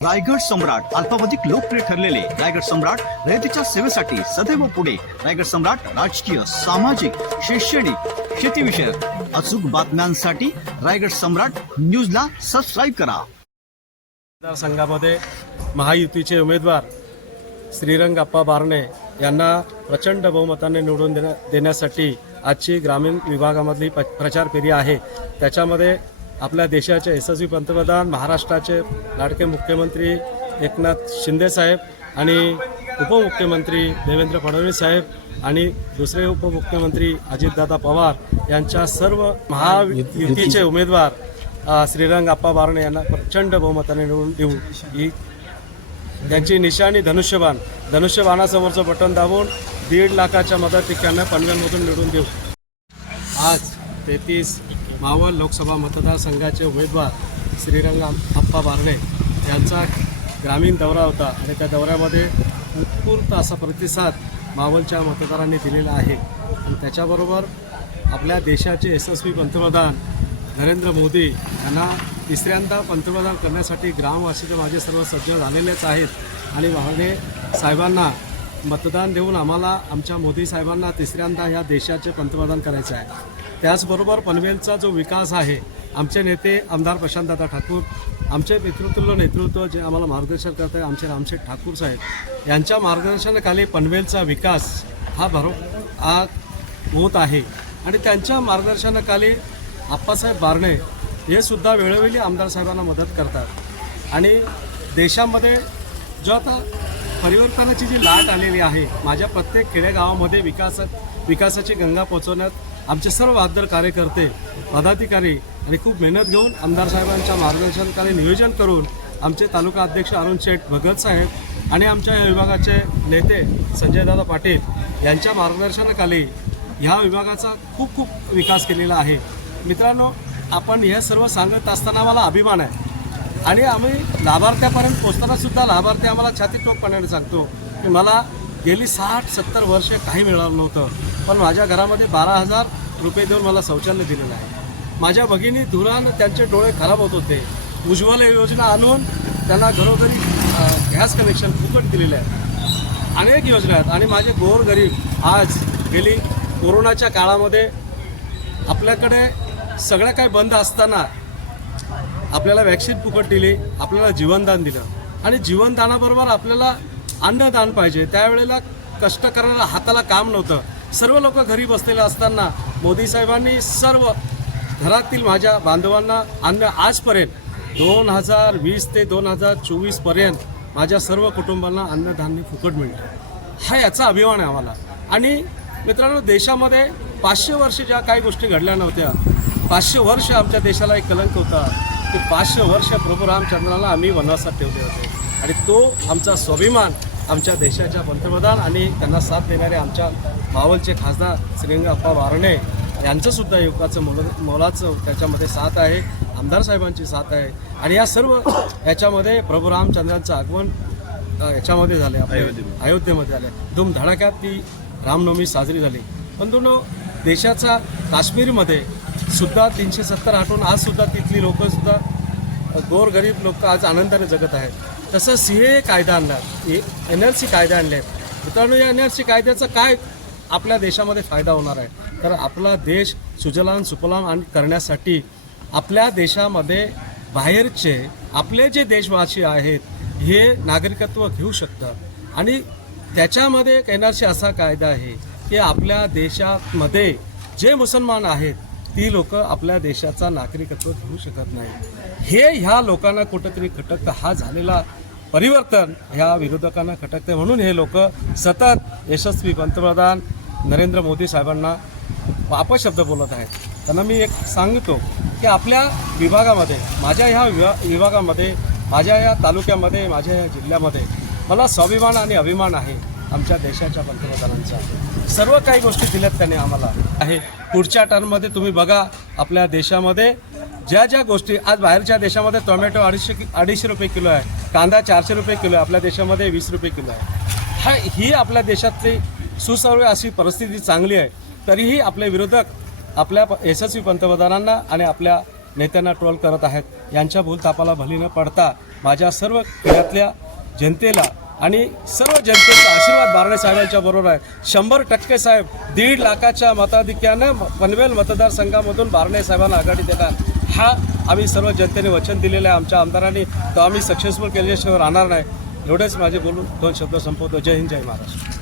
रायगड सम्राट अल्पावधिक लोकप्रिय ठरलेले रायगड सम्राट रयतेच्या सेवेसाठी सदैव पुढे. रायगड सम्राट राजकीय सामाजिक शैक्षणिक शेतीविषयक अचूक बातम्यांसाठी रायगड सम्राट न्यूजला सबस्क्राईब करा. मतदारसंघामध्ये महायुतीचे उमेदवार श्रीरंग अप्पा बारणे यांना प्रचंड बहुमताने निवडून देण्या देण्यासाठी आजची ग्रामीण विभागामधली प्रचार फेरी आहे. त्याच्यामध्ये आपल्या देशाचे यशस्वी पंतप्रधान महाराष्ट्राचे लाडके मुख्यमंत्री एकनाथ शिंदेसाहेब आणि उपमुख्यमंत्री देवेंद्र फडणवीस साहेब आणि दुसरे उपमुख्यमंत्री अजितदादा पवार यांच्या सर्व महायुतीचे उमेदवार श्रीरंग आप्पा बारणे यांना प्रचंड बहुमताने निवडून देऊ. ही त्यांची निशाणी धनुष्यबाण. धनुष्यबाणासमोरचं बटन दाबून दीड लाखाच्या मदतीक्यांना पनवेलमधून निवडून देऊ. आज तेहतीस मावळ लोकसभा मतदारसंघाचे उमेदवार श्रीरंग आप्पा बारणे यांचा ग्रामीण दौरा होता आणि त्या दौऱ्यामध्ये उत्स्फूर्त असा प्रतिसाद मावळच्या मतदारांनी दिलेला आहे. आणि त्याच्याबरोबर आपल्या देशाचे यशस्वी पंतप्रधान नरेंद्र मोदी यांना तिसऱ्यांदा पंतप्रधान करण्यासाठी ग्रामवासीचे माझे सर्व सज्ज झालेलेच आहेत. आणि मागे साहेबांना मतदान देऊन आम्हाला आमच्या मोदी साहेबांना तिसऱ्यांदा या देशाचे पंतप्रधान करायचे आहे. त्याचबरोबर पनवेलचा जो विकास आहे आमचे नेते आमदार प्रशांतदादा ठाकूर आमचे नेतृत्व नेतृत्व जे आम्हाला मार्गदर्शन करत आहे आमचे रामशेठ ठाकूर साहेब यांच्या मार्गदर्शनाखाली पनवेलचा विकास हा भरो आ होत आहे. आणि त्यांच्या मार्गदर्शनाखाली आप्पासाहेब बारणे हे सुद्धा वेळोवेळी आमदार साहेबांना मदत करतात. आणि देशामध्ये जो आता परिवर्तनाची जी लाट आलेली आहे माझ्या प्रत्येक खेडेगावामध्ये विकास विकासाची गंगा पोहोचवण्यात आमचे सर्व आदर कार्यकर्ते पदाधिकारी आणि खूप मेहनत घेऊन आमदार साहेबांच्या मार्गदर्शनाखाली नियोजन करून आमचे तालुका अध्यक्ष अरुण शेठ भगत साहेब आणि आमच्या या विभागाचे नेते संजयदादा पाटील यांच्या मार्गदर्शनाखाली ह्या विभागाचा खूप खूप विकास केलेला आहे. मित्रांनो आपण हे सर्व सांगत असताना मला अभिमान आहे. आणि आम्ही लाभार्थ्यापर्यंत पोचतानासुद्धा लाभार्थी आम्हाला छाती टोकपणाने सांगतो की मला गेली साठ सत्तर वर्षे काही मिळालं नव्हतं पण माझ्या घरामध्ये बारा हजार रुपये देऊन मला शौचालय दिलेलं आहे. माझ्या भगिनी धुरान त्यांचे डोळे खराब होत होते. उज्ज्वल योजना आणून त्यांना घरोघरी गॅस कनेक्शन फुकट दिलेलं आहे. अनेक योजना आहेत आणि माझे गोरगरीब आज गेली कोरोनाच्या काळामध्ये आपल्याकडे सगळं काही बंद असताना आपल्याला वॅक्सिन फुकट दिली आपल्याला जीवनदान दिलं. आणि जीवनदानाबरोबर आपल्याला अन्नदान पाहिजे. त्यावेळेला कष्ट करणाऱ्या हाताला काम नव्हतं. सर्व लोक घरी बसलेले असताना मोदी साहेबांनी सर्व घरातील माझ्या बांधवांना अन्न आजपर्यंत दोन हजार वीस ते दोन हजार चोवीसपर्यंत माझ्या सर्व कुटुंबांना अन्नधान्य फुकट मिळतं. हा याचा अभिमान आहे आम्हाला. आणि मित्रांनो देशामध्ये पाचशे वर्ष ज्या काही गोष्टी घडल्या नव्हत्या पाचशे वर्ष आमच्या देशाला एक कलंक होता. की पाचशे वर्ष प्रभू रामचंद्राला आम्ही वनवासात ठेवले होते. आणि तो आमचा स्वाभिमान आमच्या देशाच्या पंतप्रधान आणि त्यांना साथ देणारे आमच्या मावलचे खासदार श्रीरंग अप्पा बारणे यांचं सुद्धा युगाचं मोल मोलाचं त्याच्यामध्ये साथ आहे आमदार साहेबांची साथ आहे. आणि या सर्व याच्यामध्ये प्रभू रामचंद्रांचं आगमन याच्यामध्ये झाले आपले अयोध्येमध्ये. आले धूमधडाक्यात ती रामनवमी साजरी झाली. पण दोन देशाचा काश्मीरमध्ये सुद्धा तीनशे सत्तर आठवून आज सुद्धा तिथली लोक सुद्धा गोरगरीब लोक आज आनंदाने जगत आहेत. तसं सी ए कायदा आणला एन एल सी कायदा आणले आहेत. मित्रांनो या एन एल सी कायद्याचा काय आपल्या देशामध्ये फायदा होणार आहे? तर आपला देश सुजलाम सुफलाम आणि करण्यासाठी आपल्या देशामध्ये बाहेरचे आपले जे देशवासी आहेत हे नागरिकत्व घेऊ शकतात आणि त्याच्यामध्ये एक एन आर सी असा कायदा आहे की आपल्या देशामध्ये जे मुसलमान आहेत ती लोक आपल्या देशाचा नागरिकत्व घेऊ शकत नाही हे ह्या लोकांना कुठंतरी खटकतं. हा झालेला परिवर्तन ह्या विरोधकांना खटकते म्हणून हे लोक सतत यशस्वी पंतप्रधान नरेंद्र मोदी साहेबांना अपशब्द बोलत आहेत. त्यांना मी एक सांगतो की आपल्या विभागामध्ये माझ्या ह्या विभा विभागामध्ये माझ्या या तालुक्यामध्ये माझ्या या जिल्ह्यामध्ये मला स्वाभिमान आणि अभिमान आहे. आमच्या देशाच्या पंतप्रधानांचा. सर्व काही गोष्टी दिल्यात त्याने आम्हाला. आहे पुढच्या टर्ममध्ये तुम्ही बघा आपल्या देशामध्ये ज्या ज्या गोष्टी आज बाहेरच्या देशामध्ये टोमॅटो अडीचशे अडीचशे रुपये किलो आहे कांदा चारशे रुपये किलो आहे आपल्या देशामध्ये वीस रुपये किलो आहे. हा ही आपल्या देशातली सुसर्व अशी परिस्थिती चांगली आहे तरीही आपले विरोधक आपल्या प- यशस्वी पंतप्रधानांना आणि आपल्या नेत्यांना ट्रोल करत आहेत. यांच्या भूलतापाला भली न पडता माझ्या सर्व खेळातल्या जनतेला आणि सर्व जनतेचा आशीर्वाद बारणे साहेबांच्या बरोबर आहे. शंभर टक्के साहेब दीड लाखाच्या मताधिक्यानं पनवेल मतदारसंघामधून बारणे साहेबांना आघाडी देणार. हा आम्ही सर्व जनतेने वचन दिलेलं आहे आमच्या आमदारांनी. तो आम्ही सक्सेसफुल केल्याशिवाय राहणार नाही. एवढेच माझे बोलून दोन शब्द संपवतो. जय हिंद जय महाराष्ट्र.